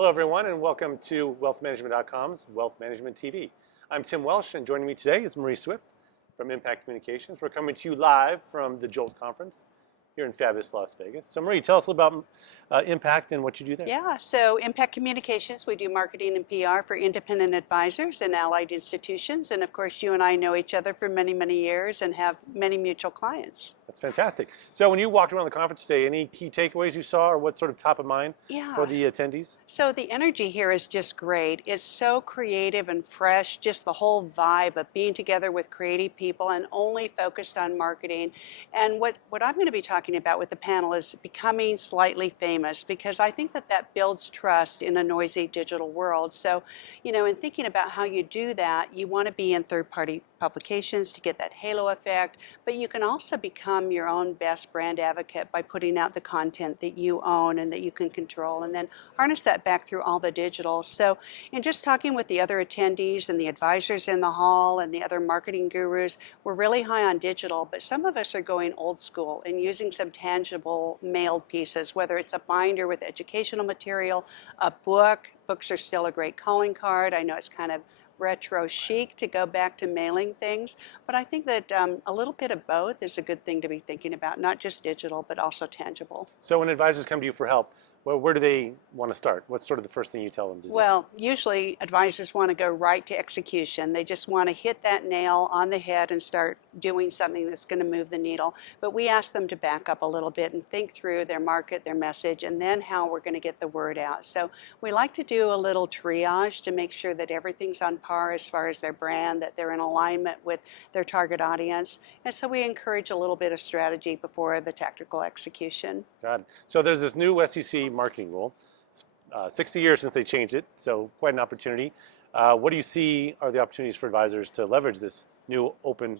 Hello, everyone, and welcome to wealthmanagement.com's Wealth Management TV. I'm Tim Welsh, and joining me today is Marie Swift from Impact Communications. We're coming to you live from the Jolt conference here in fabulous Las Vegas. So, Marie, tell us a little about Impact and what you do there. Yeah, so Impact Communications, we do marketing and PR for independent advisors and allied institutions. And of course, you and I know each other for many, many years and have many mutual clients. That's fantastic. So when you walked around the conference today, any key takeaways you saw or what's sort of top of mind for the attendees? So the energy here is just great. It's so creative and fresh, just the whole vibe of being together with creative people and only focused on marketing. And what I'm going to be talking about with the panel is becoming slightly famous, because I think that builds trust in a noisy digital world. So, in thinking about how you do that, you want to be in third-party publications to get that halo effect, but you can also become your own best brand advocate by putting out the content that you own and that you can control, and then harness that back through all the digital. So in just talking with the other attendees and the advisors in the hall and the other marketing gurus, we're really high on digital, but some of us are going old school and using some tangible mailed pieces, whether it's a binder with educational material, a book. Books are still a great calling card. I know it's kind of retro chic to go back to mailing things, but I think that a little bit of both is a good thing to be thinking about, not just digital, but also tangible. So when advisors come to you for help, well, where do they want to start? What's sort of the first thing you tell them to do? Well, usually advisors want to go right to execution. They just want to hit that nail on the head and start doing something that's going to move the needle. But we ask them to back up a little bit and think through their market, their message, and then how we're going to get the word out. So we like to do a little triage to make sure that everything's on par as far as their brand, that they're in alignment with their target audience. And so we encourage a little bit of strategy before the tactical execution. Got it. So there's this new SEC marketing rule. 60 years since they changed it, so quite an opportunity. What do you see are the opportunities for advisors to leverage this new open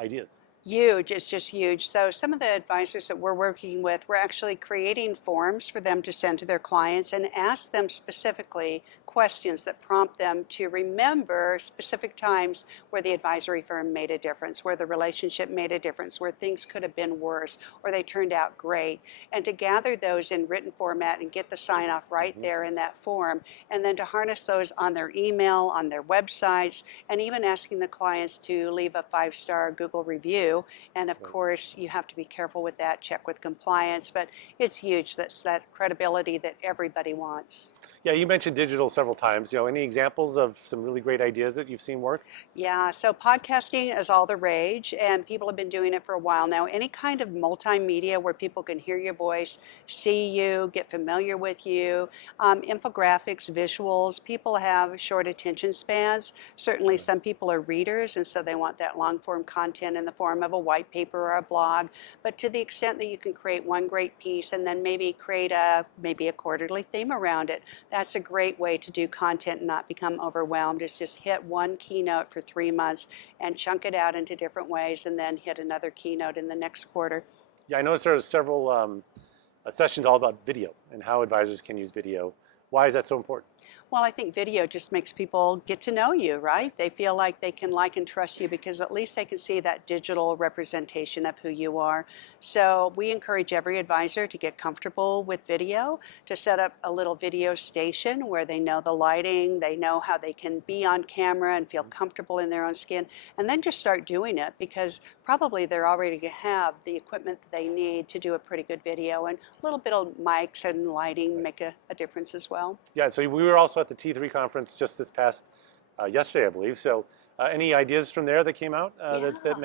ideas? Huge, it's just huge. So some of the advisors that we're working with, we're actually creating forms for them to send to their clients and ask them specifically questions that prompt them to remember specific times where the advisory firm made a difference, where the relationship made a difference, where things could have been worse, or they turned out great. And to gather those in written format and get the sign off right there in that form, and then to harness those on their email, on their websites, and even asking the clients to leave a 5-star Google review. And of course, you have to be careful with that, check with compliance, but it's huge. That's that credibility that everybody wants. Yeah, you mentioned digital several times. Any examples of some really great ideas that you've seen work? Yeah, so podcasting is all the rage, and people have been doing it for a while now. Any kind of multimedia where people can hear your voice, see you, get familiar with you, infographics, visuals. People have short attention spans. Certainly some people are readers, and so they want that long-form content in the form of a white paper or a blog. But to the extent that you can create one great piece and then maybe create a quarterly theme around it, that's a great way to do content and not become overwhelmed. Is just hit one keynote for 3 months and chunk it out into different ways, and then hit another keynote in the next quarter. Yeah, I noticed there's several sessions all about video and how advisors can use video. Why is that so important? Well, I think video just makes people get to know you, right? They feel like they can like and trust you because at least they can see that digital representation of who you are. So we encourage every advisor to get comfortable with video, to set up a little video station where they know the lighting, they know how they can be on camera and feel comfortable in their own skin, and then just start doing it, because probably they're already going to have the equipment that they need to do a pretty good video, and a little bit of mics and lighting make a difference as well. Yeah, so we were also at the T3 conference just this past yesterday, I believe. So any ideas from there that came out that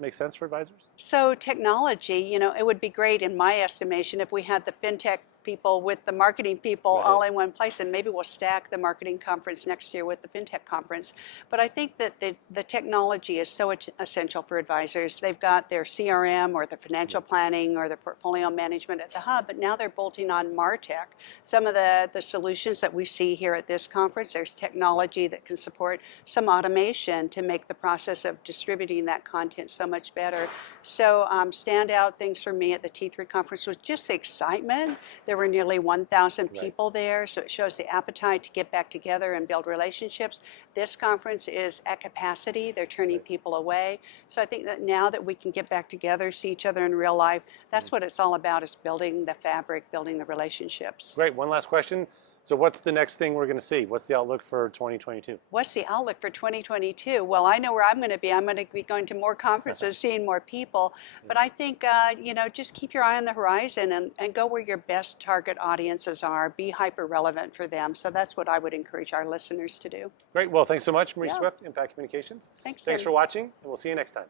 make sense for advisors? So technology, it would be great in my estimation if we had the fintech people with the marketing people all in one place, and maybe we'll stack the marketing conference next year with the fintech conference. But I think that the technology is so essential for advisors. They've got their CRM or the financial planning or the portfolio management at the hub, but now they're bolting on MarTech. Some of the solutions that we see here at this conference, there's technology that can support some automation to make the process of distributing that content so much better. So standout things for me at the T3 conference was just the excitement. There were nearly 1,000 people there, so it shows the appetite to get back together and build relationships. This conference is at capacity. They're turning people away. So I think that now that we can get back together, see each other in real life, that's what it's all about, is building the fabric, building the relationships. Great. One last question. So what's the next thing we're going to see? What's the outlook for 2022? What's the outlook for 2022? Well, I know where I'm going to be. I'm going to be going to more conferences, seeing more people. But I think, just keep your eye on the horizon and go where your best target audiences are. Be hyper relevant for them. So that's what I would encourage our listeners to do. Great. Well, thanks so much, Marie Yeah. Swift, Impact Communications. Thanks, Thanks Tim. for watching, and we'll see you next time.